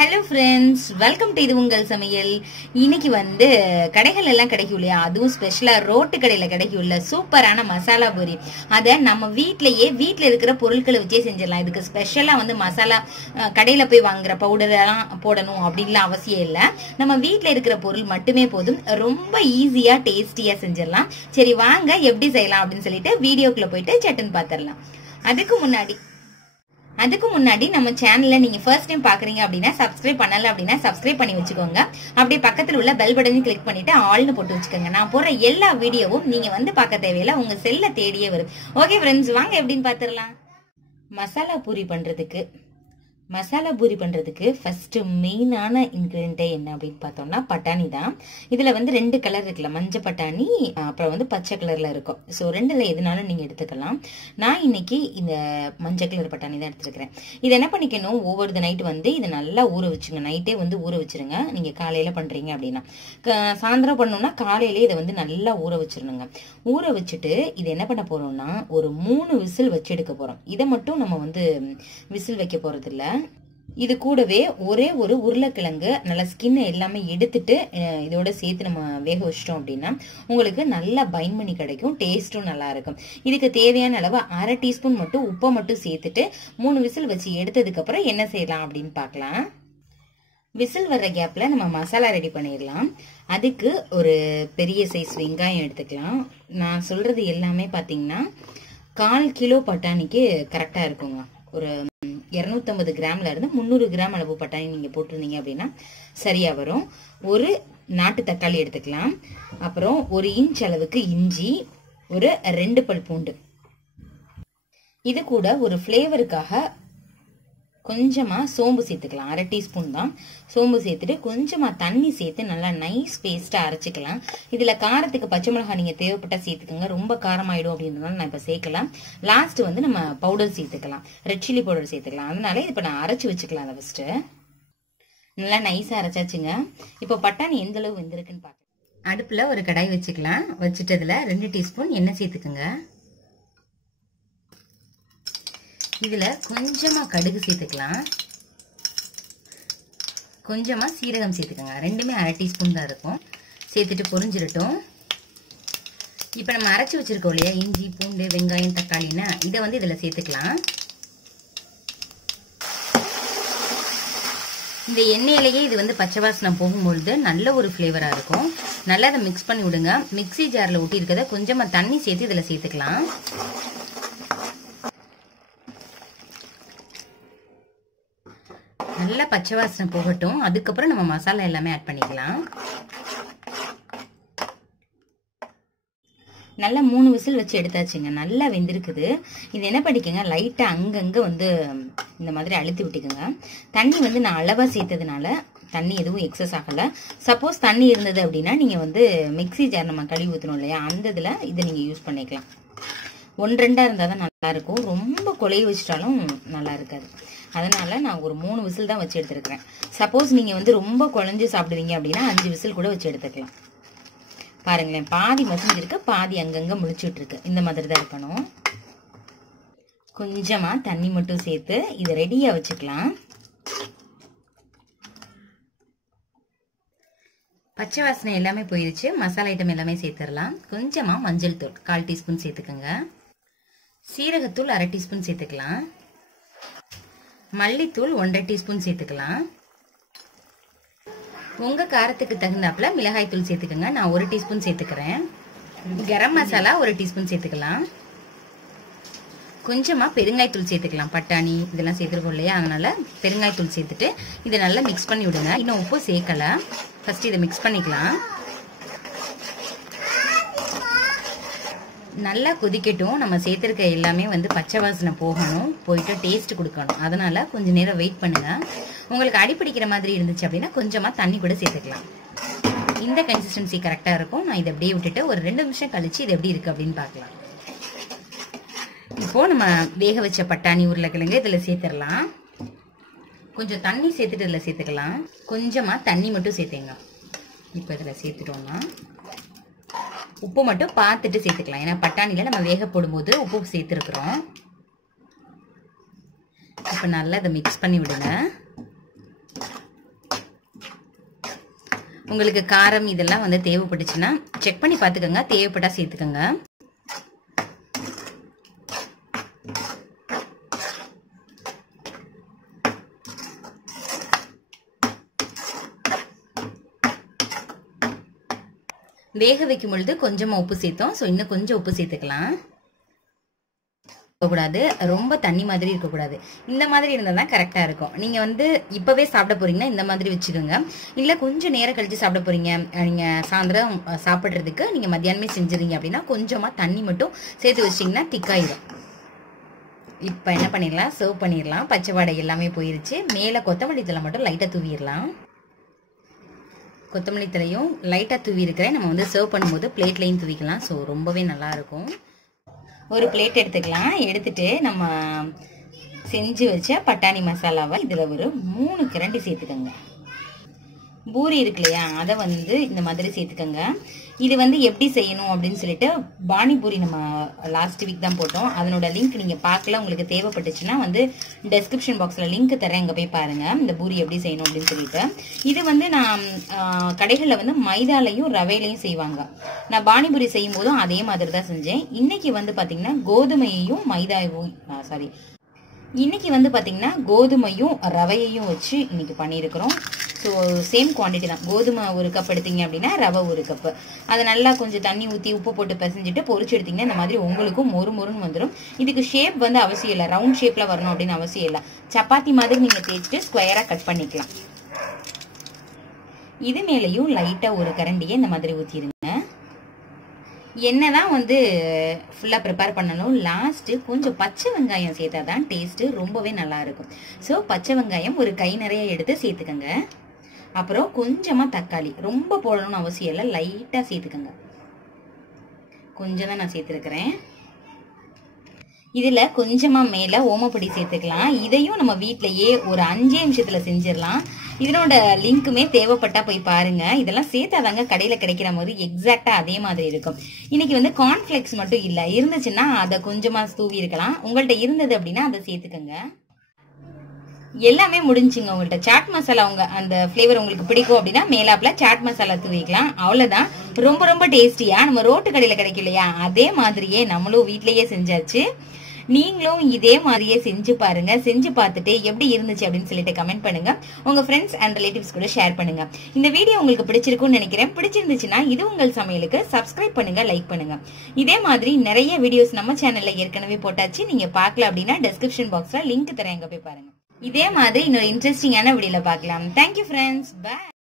Hello friends, welcome to Ithuungalsamayal. இன்னைக்கு வந்து கடைகள் எல்லாம் கிடைக்கும் இல்லையா, அதுவும் ஸ்பெஷலா ரோட்டு கடையில கிடைக்கும் இல்ல சூப்பரான மசாலா பூரி. அத நம்ம வீட்ல இருக்கிற பொருட்களை வச்சே செஞ்சிடலாம். இதுக்கு ஸ்பெஷலா வந்து மசாலா கடையில போய் வாங்குற பவுடர் எல்லாம் போடணும் அப்படின்லாம் அவசியம் இல்ல. நம்ம வீட்ல இருக்கிற பொருள் மட்டுமே போதும். ரொம்ப ஈஸியா டேஸ்டியா செஞ்சிடலாம். சரி வாங்க எப்படி செய்யலாம் அப்படின்னு சொல்லிட்டு வீடியோக்குள்ள போயிட்டு சட்டுன்னு பாத்திரலாம். அதுக்கு முன்னாடி நம்ம சேனல்ல நீங்க ஃபர்ஸ்ட் டைம் பாக்குறீங்க அப்படின்னா சப்ஸ்கிரைப் பண்ணல அப்படின்னா சப்ஸ்கிரைப் பண்ணி வச்சுக்கோங்க. அப்படியே பக்கத்துல உள்ள பெல் பட்டனையும் கிளிக் பண்ணிட்டு ஆல்னு போட்டு வச்சுக்கோங்க. நான் போற எல்லா வீடியோவும் நீங்க வந்து பார்க்க தேவையில்லை, உங்க செல்ல தேடியே வரும். ஓகே ஃப்ரெண்ட்ஸ், வாங்க எப்படின்னு பாத்துரலாம். மசாலா பூரி பண்றதுக்கு ஃபர்ஸ்ட் மெயினான இன்கிரிடியன்ட் என்ன அப்படின்னு பார்த்தோம்னா பட்டாணி தான். இதுல வந்து ரெண்டு கலர் இருக்குல்ல, மஞ்சள் பட்டாணி அப்புறம் வந்து பச்சை கலர்ல இருக்கும். ஸோ ரெண்டுல எதுனாலும் நீங்க எடுத்துக்கலாம். நான் இன்னைக்கு இந்த மஞ்சள் கலர் பட்டாணி தான் எடுத்துருக்கிறேன். இது என்ன பண்ணிக்கணும், ஓவர் த நைட் வந்து இதை நல்லா ஊற வச்சுங்க. நைட்டே வந்து ஊற வச்சிருங்க. நீங்க காலையில பண்றீங்க அப்படின்னா, சாயந்தரம் பண்ணோம்னா காலையிலே இதை வந்து நல்லா ஊற வச்சிருணுங்க. ஊற வச்சுட்டு இது என்ன பண்ண போறோம்னா ஒரு 3 விசில் வச்சு எடுக்க போறோம். இதை மட்டும் நம்ம வந்து விசில் வைக்க போறது இல்ல. இது கூடவே ஒரே ஒரு உருளைக்கிழங்கு நல்ல ஸ்கின் எல்லாமே எடுத்துட்டு இதோட சேர்த்து நம்ம வேக வச்சிட்டோம் அப்படின்னா உங்களுக்கு நல்லா பைண்ட் பண்ணி கிடைக்கும். டேஸ்டும் நல்லா இருக்கும். இதுக்கு தேவையான அளவு 1/2 டீஸ்பூன் மட்டும் உப்பை மட்டும் சேர்த்துட்டு 3 விசில் வச்சு எடுத்ததுக்கு அப்புறம் என்ன செய்யலாம் அப்படின்னு பார்க்கலாம். விசில் வர்ற கேப்ல நம்ம மசாலா ரெடி பண்ணிடலாம். அதுக்கு ஒரு பெரிய சைஸ் வெங்காயம் எடுத்துக்கலாம். நான் சொல்றது எல்லாமே பாத்தீங்கன்னா 1/4 கிலோ பட்டாணிக்கு கரெக்டா இருக்குங்க. ஒரு 250 கிராம்ல இருந்து 300 கிராம் அளவு பட்டாணி நீங்க போட்டிருந்தீங்க அப்படின்னா சரியா வரும். ஒரு நாட்டு தக்காளி எடுத்துக்கலாம். அப்புறம் 1 இன்ச் அளவுக்கு இஞ்சி, ஒரு 2 பல் பூண்டு. இது கூட ஒரு ஃபிளேவருக்காக கொஞ்சமா சோம்பு சேர்த்துக்கலாம். 1/2 டீஸ்பூன் தான் சோம்பு சேர்த்துட்டு கொஞ்சமா தண்ணி சேர்த்து நல்லா நைஸ் பேஸ்டா அரைச்சிக்கலாம். இதுல காரத்துக்கு பச்சை மிளகாய் நீங்க தேவைப்பட்டா சேர்த்துக்கோங்க. ரொம்ப காரமாயிடும் அப்படின்றதுனால நான் இப்ப சேர்க்கலாம். லாஸ்ட் வந்து நம்ம பவுடர் சேர்த்துக்கலாம், ரெட் சில்லி பவுடர் சேர்த்துக்கலாம். அதனால இப்ப நான் அரைச்சு வச்சுக்கலாம். அதை ஃபர்ஸ்ட் நல்லா நைஸா அரைச்சாச்சுங்க. இப்போ பட்டாணி எந்த அளவு வெந்திருக்குன்னு பாக்க அடுப்புல ஒரு கடாய் வச்சுக்கலாம். வச்சுட்டு அதுல 2 டீஸ்பூன் எண்ணெய் சேர்த்துக்குங்க. இதுல கொஞ்சமா கடுகு சேர்த்துக்கலாம், கொஞ்சமா சீரகம் சேர்த்துக்கோங்க. ரெண்டுமே 1/2 டீஸ்பூன் தான் இருக்கும். சேர்த்துட்டு பொரிஞ்சிடட்டும். இப்ப நம்ம அரைச்சு வச்சிருக்கோம் இல்லையா இஞ்சி, பூண்டு, வெங்காயம், தக்காளின்னு, இதை வந்து இதுல சேர்த்துக்கலாம். இந்த எண்ணெயிலேயே இது வந்து பச்சை வாசனை போகும்பொழுது நல்ல ஒரு ஃபிளேவரா இருக்கும். நல்லா அதை மிக்ஸ் பண்ணி விடுங்க. மிக்ஸி ஜார்ல ஊட்டி இருக்கிறத கொஞ்சமா தண்ணி சேர்த்து இதுல சேர்த்துக்கலாம். நல்லா பச்சை வாசனை போகட்டும். அதுக்கப்புறம் நம்ம மசாலா எல்லாமே ஆட் பண்ணிக்கலாம். நல்லா 3 விசில் வச்சு எடுத்தாச்சுங்க. நல்லா வெந்திருக்குது. இது என்ன பண்ணிக்கங்க, லைட்டா அங்கங்க வந்து இந்த மாதிரி அழுத்தி விட்டுக்குங்க. தண்ணி வந்து நான் அளவா சேர்த்ததுனால தண்ணி எதுவும் எக்ஸஸ் ஆகல. சப்போஸ் தண்ணி இருந்தது அப்படின்னா நீங்க வந்து மிக்ஸி ஜார் நம்ம கழுவி ஊற்றணும் இல்லையா, அந்த இதுல இதை நீங்க யூஸ் பண்ணிக்கலாம். 1-2 இருந்தாதான் நல்லா இருக்கும். ரொம்ப கொலைய வச்சிட்டாலும் நல்லா இருக்காது. அதனால நான் ஒரு 3 விசில் தான் வச்சு எடுத்துருக்கிறேன். சப்போஸ் நீங்க வந்து ரொம்ப குழஞ்சு சாப்பிடுவீங்க அப்படின்னா 5 விசில் கூட வச்சு எடுத்துக்கலாம். பாருங்களேன், பாதி மசிஞ்சிருக்கு, பாதி அங்கங்க முழிச்சுட்டு இருக்கு. இந்த மாதிரி தான் இருக்கணும். கொஞ்சமா தண்ணி மட்டும் சேர்த்து இதை ரெடியா வச்சுக்கலாம். பச்சை வாசனை எல்லாமே போயிருச்சு. மசாலா ஐட்டம் எல்லாமே சேர்த்துடலாம். கொஞ்சமா மஞ்சள் தூள் 1/4 டீஸ்பூன் சேர்த்துக்கோங்க. சீரகத்தூள் 1/2 டீஸ்பூன் சேர்த்துக்கலாம். மல்லித்தூள் 1/2 டீஸ்பூன் சேர்த்துக்கலாம். உங்க காரத்துக்கு தகுந்தாப்புல மிளகாய் தூள் சேர்த்துக்கோங்க. நான் 1 டீஸ்பூன் சேர்த்துக்கிறேன். கரம் மசாலா 1 டீஸ்பூன் சேர்த்துக்கலாம். கொஞ்சமா பெருங்காயத்தூள் சேர்த்துக்கலாம். பட்டாணி இதெல்லாம் சேர்த்துருக்கோம் இல்லையா, அதனால பெருங்காயத்தூள் சேர்த்துட்டு இதை நல்லா மிக்ஸ் பண்ணி விடுங்க. இன்னும் உப்பு சேர்க்கல. ஃபர்ஸ்ட் இதை மிக்ஸ் பண்ணிக்கலாம். நல்லா கொதிக்கட்டும். நம்ம சேர்த்திருக்க எல்லாமே வந்து பச்சை வாசனை போகணும், போயிட்டு டேஸ்ட் கொடுக்கணும். அதனால கொஞ்சம் நேரம் வெயிட் பண்ணுங்க. உங்களுக்கு அடிப்பிடிக்கிற மாதிரி இருந்துச்சு அப்படின்னா கொஞ்சமா தண்ணி கூட சேர்த்துக்கலாம். இந்த கன்சிஸ்டன்சி கரெக்டா இருக்கும். நான் இதை அப்படியே விட்டுட்டு ஒரு 2 நிமிஷம் கழிச்சு இது எப்படி இருக்கு அப்படின்னு பார்க்கலாம். இப்போ நம்ம வேக வச்ச பட்டாணி, உருளைக்கிழங்கு இதுல சேர்த்துடலாம். கொஞ்சம் தண்ணி சேர்த்துட்டு இதுல சேர்த்துக்கலாம். கொஞ்சமா தண்ணி மட்டும் சேர்த்துங்க. இப்போ இதுல சேர்த்துட்டோம்னா உப்பு மட்டும் பார்த்துட்டு சேர்த்துக்கலாம். ஏன்னா பட்டாணியில நம்ம வேக போடும்போது உப்பு சேர்த்துருக்குறோம். இப்போ நல்லா இதை மிக்ஸ் பண்ணி விடுங்க. உங்களுக்கு காரம் இதெல்லாம் வந்து தேவைப்பட்டுச்சுன்னா செக் பண்ணி பார்த்துக்கோங்க, தேவைப்பட்டா சேர்த்துக்கோங்க. வேக வைக்கும் பொழுது கொஞ்சமா உப்பு சேர்த்தோம். ஸோ இன்னும் கொஞ்சம் உப்பு சேர்த்துக்கலாம். கூடாது, ரொம்ப தண்ணி மாதிரி இருக்கக்கூடாது. இந்த மாதிரி இருந்தால் தான் கரெக்டாக இருக்கும். நீங்கள் வந்து இப்போவே சாப்பிட போறீங்கன்னா இந்த மாதிரி வச்சுக்கோங்க. இல்லை கொஞ்சம் நேரம் கழிச்சு சாப்பிட போறீங்க, நீங்கள் சாயந்தரம் சாப்பிட்றதுக்கு நீங்கள் மத்தியானமே செஞ்சுறீங்க அப்படின்னா கொஞ்சமாக தண்ணி மட்டும் சேர்த்து வச்சிட்டிங்கன்னா திக்காயிடும். இப்போ என்ன பண்ணிடலாம், சர்வ் பண்ணிடலாம். பச்சை வாடை எல்லாமே போயிருச்சு. மேலே கொத்தமல்லி தழை மட்டும் லைட்டாக தூவிடலாம். கொத்தமல்லி தலையும் லைட்டாக தூவி இருக்கிறேன். நம்ம வந்து சர்வ் பண்ணும்போது பிளேட்லையும் தூவிக்கலாம். ஸோ ரொம்பவே நல்லாயிருக்கும். ஒரு பிளேட் எடுத்துக்கலாம். எடுத்துட்டு நம்ம செஞ்சு வச்ச பட்டாணி மசாலாவை இதில் ஒரு 3 கரண்டி சேர்த்துக்கோங்க. பூரி இருக்கு இல்லையா, அதை வந்து இந்த மாதிரி சேர்த்துக்கோங்க. இது வந்து எப்படி செய்யணும் அப்படின்னு சொல்லிட்டு பானிபூரி நம்ம லாஸ்ட் வீக் தான் போட்டோம். அதனோட லிங்க் நீங்கள் பார்க்கல, உங்களுக்கு தேவைப்பட்டுச்சுன்னா வந்து டெஸ்கிரிப்ஷன் பாக்ஸில் லிங்க் தரேன், அங்கே போய் பாருங்கள் இந்த பூரி எப்படி செய்யணும் அப்படின்னு சொல்லிட்டு. இது வந்து நான் கடைகளில் வந்து மைதாலையும் ரவையிலையும் செய்வாங்க. நான் பானிபூரி செய்யும் போதும் அதே மாதிரி தான் செஞ்சேன். இன்னைக்கு வந்து பார்த்தீங்கன்னா கோதுமையையும் இன்னைக்கு வந்து பார்த்தீங்கன்னா கோதுமையும் ரவையையும் வச்சு இன்னைக்கு பண்ணியிருக்கிறோம். ஸோ சேம் குவான்டிட்டி தான். கோதுமை 1 கப் எடுத்தீங்க அப்படின்னா ரவை 1 கப்பு. அதை நல்லா கொஞ்சம் தண்ணி ஊற்றி உப்பு போட்டு பிசைஞ்சிட்டு பொரிச்சு எடுத்தீங்கன்னா இந்த மாதிரி உங்களுக்கும் மொறுன்னு வந்துடும். இதுக்கு ஷேப் வந்து அவசியம் இல்லை, ரவுண்ட் ஷேப்ல வரணும் அப்படின்னு அவசியம் இல்லை. சப்பாத்தி மாதிரி நீங்கள் தேய்ச்சிட்டு ஸ்கொயராக கட் பண்ணிக்கலாம். இது மேலேயும் லைட்டாக ஒரு கரண்டியை இந்த மாதிரி ஊற்றிடுங்க. என்னதான் வந்து ஃபுல்லாக ப்ரிப்பேர் பண்ணணும், லாஸ்ட்டு கொஞ்சம் பச்சை வெங்காயம் சேர்த்தா தான் டேஸ்ட்டு ரொம்பவே நல்லா இருக்கும். ஸோ பச்சை வெங்காயம் ஒரு கை நிறைய எடுத்து சேர்த்துக்கோங்க. அப்புறம் கொஞ்சமாக தக்காளி, ரொம்ப போடணும்னு அவசியம் இல்லை, லைட்டாக சேர்த்துக்கோங்க. கொஞ்சம் தான் நான் சேர்த்துருக்கிறேன். இதில் கொஞ்சமாக மேலே ஓமப்பொடி சேர்த்துக்கலாம். இதையும் நம்ம வீட்டிலையே ஒரு 5 நிமிஷத்தில் செஞ்சிடலாம். இதனோட லிங்க்குமே தேவைப்பட்டா போய் பாருங்க. இதெல்லாம் சேர்த்தாதாங்க கடையில் கிடைக்கிற போது எக்ஸாக்டா அதே மாதிரி இருக்கும். இன்னைக்கு வந்து கார்ன்ஃபிளெக்ஸ் மட்டும் இல்லை, இருந்துச்சுன்னா அதை கொஞ்சமாக தூவி இருக்கலாம். உங்கள்கிட்ட இருந்தது அப்படின்னா அதை சேர்த்துக்கோங்க. எல்லாமே முடிஞ்சுங்க. உங்கள்கிட்ட சாட் மசாலா அந்த ஃபிளேவர் உங்களுக்கு பிடிக்கும் அப்படின்னா மேலாப்ல சாட் மசாலா தூவிக்கலாம். அவ்வளவுதான். ரொம்ப ரொம்ப டேஸ்டியா நம்ம ரோட்டு கடையில கிடைக்கும் இல்லையா, அதே மாதிரியே நம்மளும் வீட்லயே செஞ்சாச்சு. நீங்களும் இதே மாதிரியே செஞ்சு பாருங்க. செஞ்சு பார்த்துட்டு எப்படி இருந்துச்சு அப்படின்னு சொல்லிட்டு கமெண்ட் பண்ணுங்க. உங்க ஃப்ரெண்ட்ஸ் அண்ட் ரிலேட்டிவ்ஸ் கூட ஷேர் பண்ணுங்க. இந்த வீடியோ உங்களுக்கு பிடிச்சிருக்கும்னு நினைக்கிறேன். பிடிச்சிருந்துச்சுன்னா இது உங்கள் சமையலுக்கு சப்ஸ்கிரைப் பண்ணுங்க, லைக் பண்ணுங்க. இதே மாதிரி நிறைய வீடியோஸ் நம்ம சேனல்ல ஏற்கனவே போட்டாச்சு. நீங்க பார்க்கல அப்படின்னா டெஸ்கிரிப்ஷன் பாக்ஸ்ல லிங்க் தரேன், அங்க போய் பாருங்க. இதே மாதிரி இன்னொரு இன்ட்ரெஸ்டிங்கான வீடியோல பார்க்கலாம். Thank you friends, by.